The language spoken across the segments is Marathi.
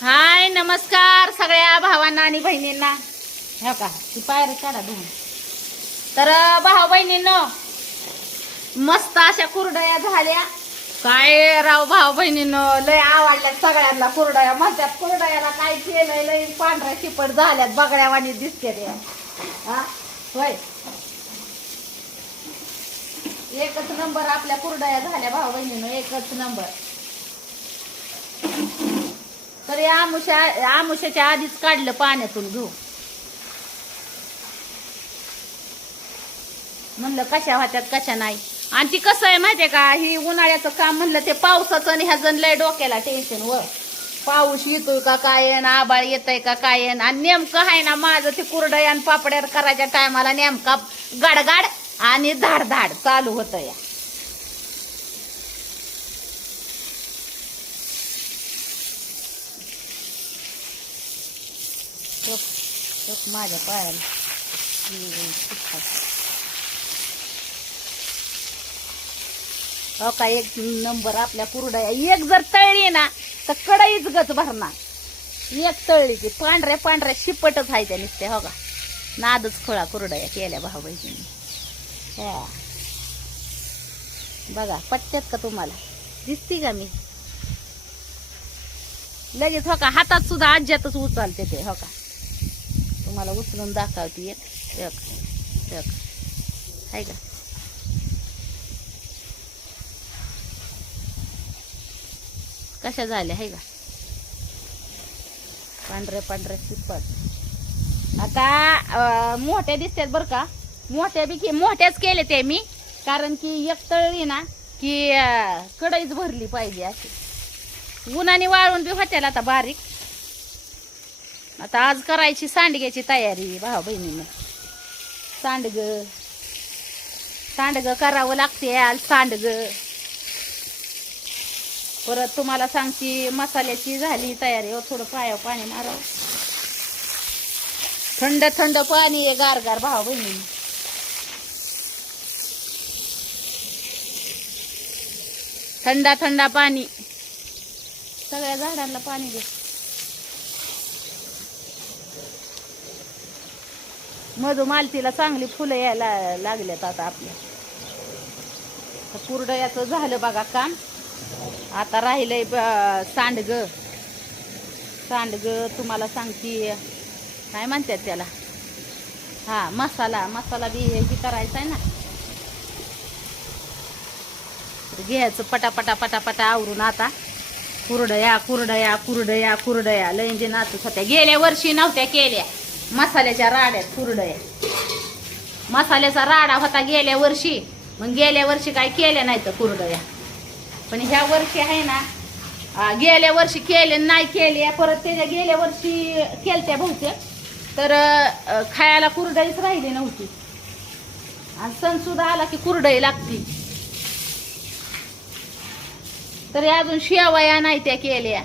हाय नमस्कार सगळ्या भावांना आणि बहिणींना. हो का ती पायरी काढा दोन तर भाऊ बहिणींनो मस्त अशा कुरडया झाल्या. काय राव भाऊ बहिणींनो लय आवडल्यात सगळ्यांना कुरडया. म्हणतात कुरडयाला काय केलंय लय पांढऱ्या शिपट झाल्यात बगड्यावानी दिसते ते. हा? होय. एकच नंबर आपल्या कुरडया झाल्या भाऊ बहिणीनं एकच नंबर आमुषा आमुषाच्या आधीच काढलं पाण्यातून घेऊ म्हणलं कशा होत्यात कशा नाही? आणि ती कसं आहे माहितीये का? ही उन्हाळ्याचं काम म्हणलं ते पावसाचं आणि ह्या जण लय डोक्याला टेन्शन वर. पाऊस येतोय का काय आहे, ना? आबाळ येतय का काय आणि नेमकं आहे ना माझं ते कुरडया आणि पापड्या करायच्या टायमाला नेमका गाडगाड आणि धाड धाड चालू होतं या. टोक टोक माझ्या पायाला हो का एक नंबर आपल्या कुरडया एक जर तळली ना तर कडाईच गच भरणार. एक तळली की पांढऱ्या पांढऱ्या शिपटच आहे त्या नुसत्या हो का? नादच खोळा कुरडया केल्या भाऊ बहिणीने. ह्या. बघा पट्ट्यात का तुम्हाला? दिसती का मी? लगेच हो का? हातात सुद्धा आज्यातच उचलते ते हो का? तुम्हाला उचलून दाखवते. एक एक एक. आहे का? कशा झाल्या? आहे का? पांढरे पांढरे शिपट आता मोठ्या दिसतात बरं का? मोठ्या बी मोठ्याच केले ते मी. कारण की एक तळली ना की कढईच भरली पाहिजे अशी. उन्हाने वाळून बी होत्याला आता बारीक. आता आज करायची सांडग्याची तयारी भाऊ बहिणीनं. सांडग. सांडग करावं लागते आज सांडग. परत तुम्हाला सांगते मसाल्याची झाली तयारी हो थोडं पाया पाणी मारा थंड थंड पाणी आहे गार गार भाऊ बहिणी थंडा थंडा पाणी. सगळ्या झाडांना पाणी दे. मधुमालतीला चांगली फुलं यायला लागल्यात आता आपल्या. कुरडयाचं झालं बघा काम. आता राहिलंय ब- सांडग. सांडग तुम्हाला सांगते. काय म्हणतात त्याला? हा मसाला. मसाला बी हे करायचा आहे ना. घ्यायचं पटापटा पटापटा आवरून आता. कुरडया कुरडया कुरडया कुरडया. लयंजी म्हणजे नाचत होत्या. गेल्या वर्षी नव्हत्या केल्या. मसाल्याच्या राड्यात कुरडया. मसाल्याचा राडा होता गेल्या वर्षी. मग गेल्या वर्षी काय केल्या नाही तर कुरडया. पण ह्या वर्षी आहे ना गेल्या वर्षी केले नाही केले परत त्याच्या गेल्या वर्षी केलत्या बहुतेक. तर खायला कुरडईच राहिली नव्हती. आणि सण सुद्धा आला की कुरडई लागती. तरी अजून शेवया नाही त्या केल्या.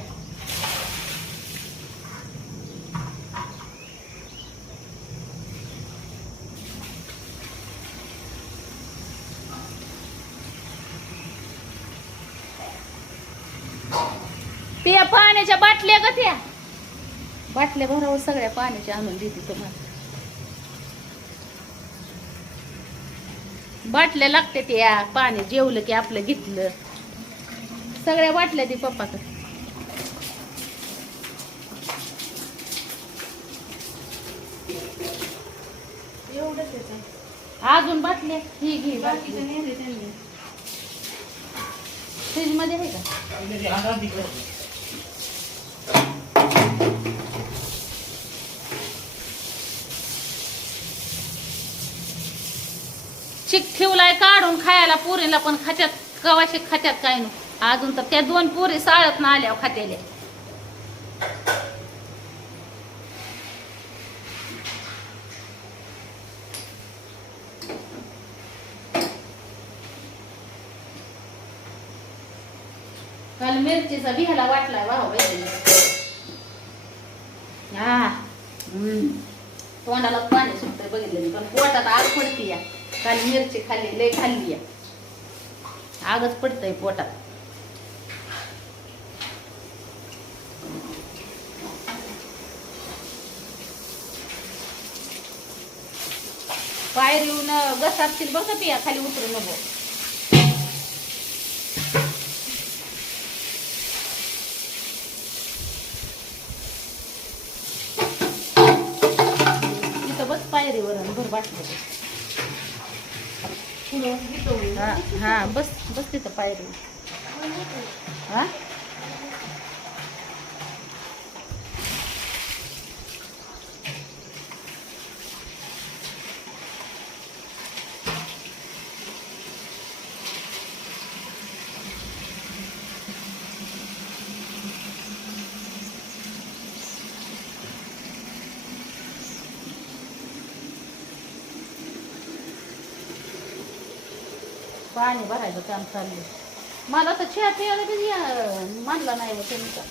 ते पाण्याच्या बाटल्या का त्या. बाटल्या भरावर सगळ्या पाण्याच्या आणून देते तुम्हाला. बाटल्या लागते त्या पाणी जेवलं की आपलं घेतलं. सगळ्या बाटल्या ती पप्पाकडे. अजून बाटल्या? ही घे फ्रीजमध्ये आहे का? काय काढून खायला पुरीला पण खात्यात कवाशी खात्यात काय न अजून तर त्या दोन पुरी साळत ना आल्या खात्याला. काल मिरचीचा बिहाला वाटलाय वाह हा हम्म. तोंडाला पाणी सुटतंय बघितलं पण पोटात आग पडती या काल मिरची खाल्ली लय खाल्ली आगच पडतंय पोटात. बाहेर येऊन असतील बस पिया खाली उतरू नको. तिथं बस पायरीवर भर वाटलं हा हां बस बस तिथं पायरी. हा? पाणी भरायचं काम चाललंय. मला तर चहा प्यायला बी मानला नाही तुमचा?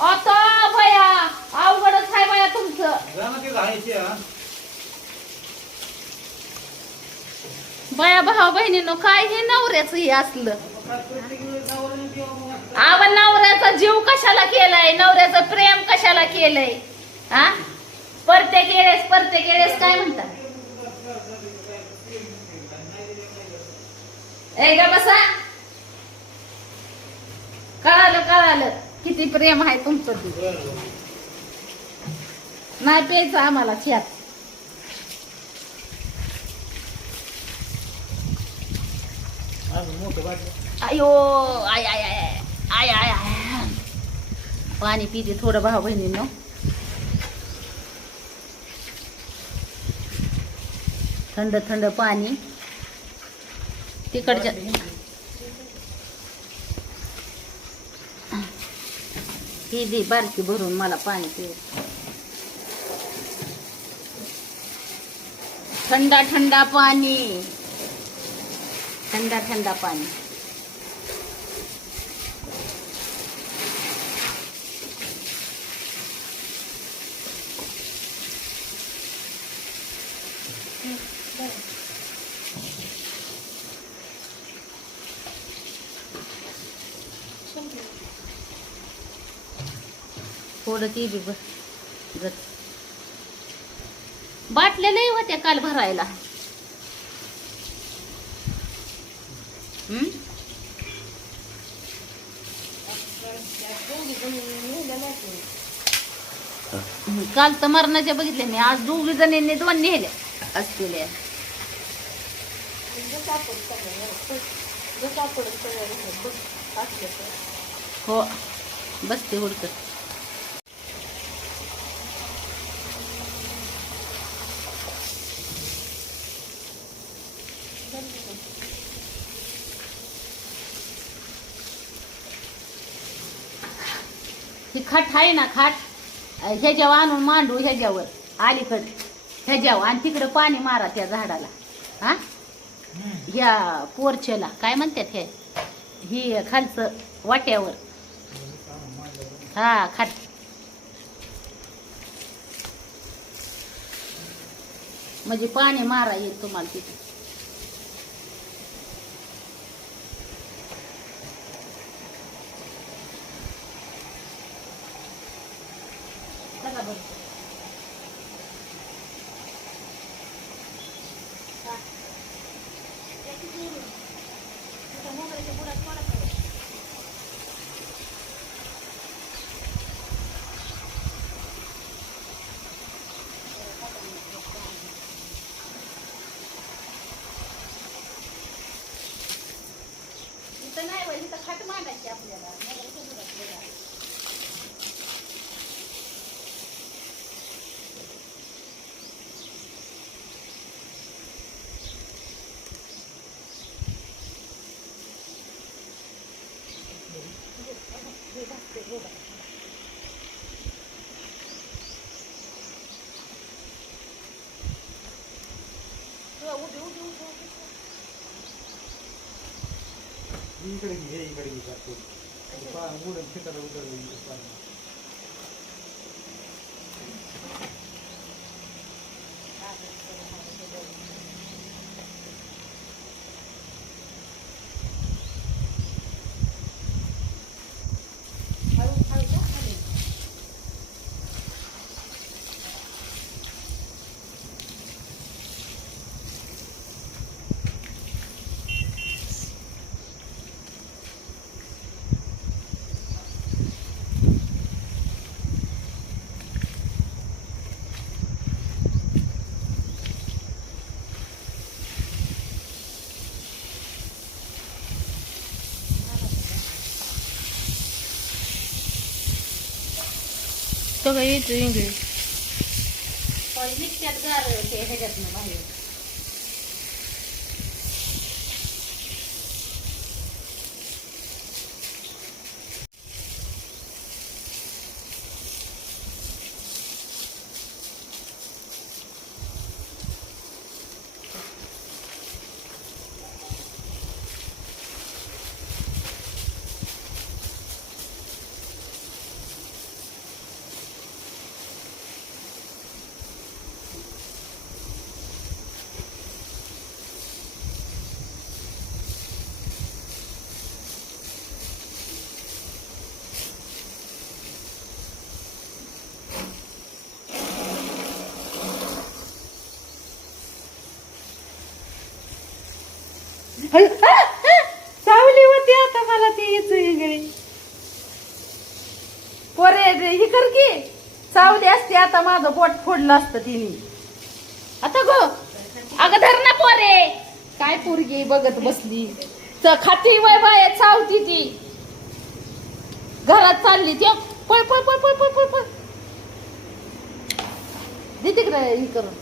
आता बया अवघडच आहे बया तुमचं. ना. बया भाऊ बहिणीनो काय हे नवऱ्याच हे असलं? आवा नवऱ्याचा जीव कशाला केलाय? नवऱ्याचं प्रेम कशाला केलंय? हा? प्रत्येक वेळेस प्रत्येक वेळेस काय म्हणतात? ए ग बसा. कळालं कळालं. किती प्रेम आहे तुमचं ते. नाही प्यायचं आम्हाला बाटलं. आयो आय आय आय आय आय आय. पाणी पिते थोडं भाऊ बहिणींनो. थंड थंड पाणी. तिकडच्या. ही दे बारकी भरून मला पाणी पिऊ. थंडा थंडा पाणी. थंडा थंडा पाणी. थोडं ती बी बस. बाटल्या लई होत्या काल भरायला. हम्म? काल तर मरणाच्या बघितल्या मी आज दोघी जणींनी दोन नेल्या असलेल्या हो बसते हुडकत. खाट आहे ना खाट? ह्याच्यावर आणून मांडू ह्याच्यावर अलीकड ह्याच्यावर. आणि तिकडं पाणी मारा त्या झाडाला. हा? ह्या पोरचेला. काय म्हणतात हे? ही खालचं वाट्यावर. हा खाट. म्हणजे पाणी मारा येत तुम्हाला तिथे. आपल्याला इकडे घे इकडे घे जातो. पा- उडून खिटाला उतरलं इकडे पाणी. तो काय येतो चावली सावली होती आता मला ती यायचं पोरे ही कर की. चावली असते आता माझं पोट फोडलं असतं तिने. आता गो. अगं धर ना पोरे. काय पोरगी बघत बसली. तर खाती वय बाय चावती ती. घरात चालली ती पळ पळ पळ पळ पळ पळ पळ. दिदी तिकडे ही करून.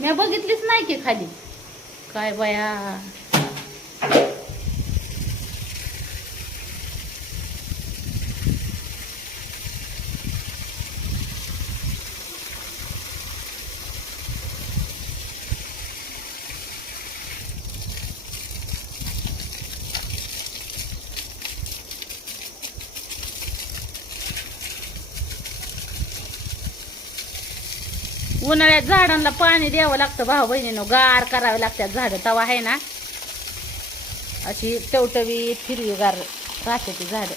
मी बघितलीच नाही की खाली. काय बाया? उन्हाळ्यात झाडांना पाणी द्यावं लागतं भाऊ बहिणीनं. गार करावे लागतात झाडं. तवा आहे ना? अशी टवटवी हिरवीगार राहते झाडं.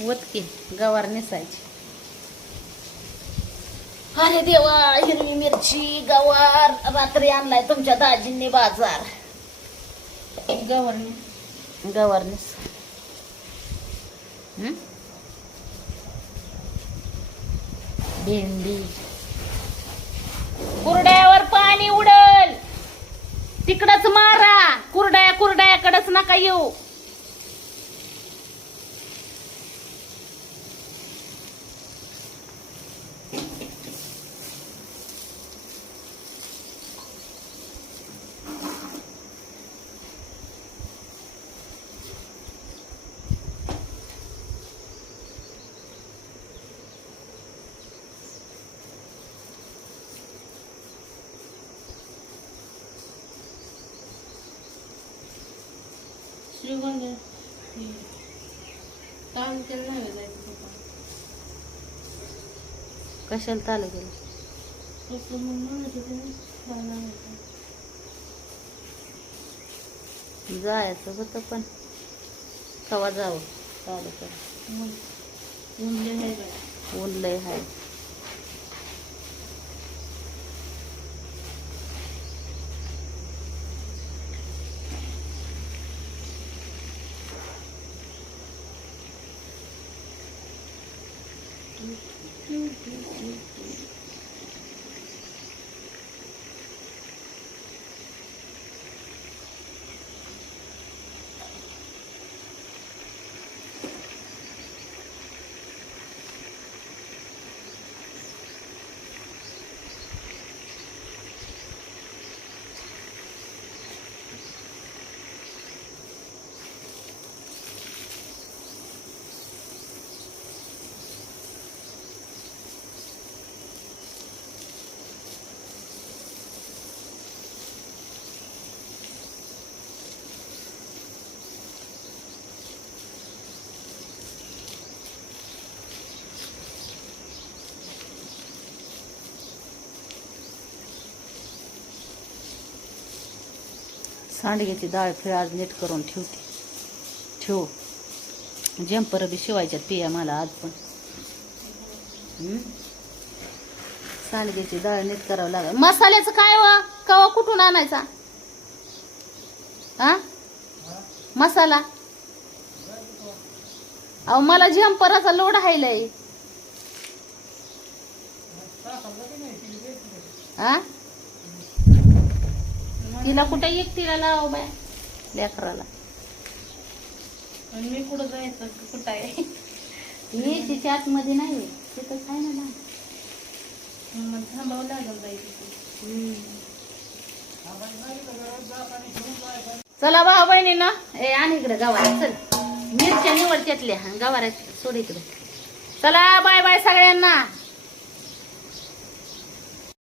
वतकी गवार नेसायची. अरे देवा हिरवी मिरची गवार रात्री आणलाय तुमच्या दाजींनी बाजार. गव्हर्नमेंट गवारनेस भेंडी. कुरड्यावर पाणी उडल. तिकडच मारा. कुरड्या कुरड्याकडच नका येऊ. श्रीगोंद केलं नाही जायचं कशाला चालू म्हणत होते होता. जायचं होतं पण कवा जाऊ चालू कर. ऊन लय हाय सांडग्याची डाळ फिळ आज नीट करून ठेवते. ठेव. जम्पर बी शिवायच्यात पिया मला आज पण. सांडग्याची डाळ नीट करावं लागेल. मसाल्याचं काय वा? कवा कुठून आणायचा? हा मसाला? अहो मला जम्पराचा लोड हायलाय हा तिला कुठे एकटीला लाव बाय. लेकराला. आणि मी कुठं जायचं? कुठं आहे? ये तिच्या आतमध्ये नाही तिथं काय ना लहान. मग थांबावं लागेल जायचं चला भाऊ बहिणीनं ए आणि इकडे गवाऱ्यात चल. मिरच्या निवड त्यातल्या सोड इकडे. चला बाय बाय सगळ्यांना.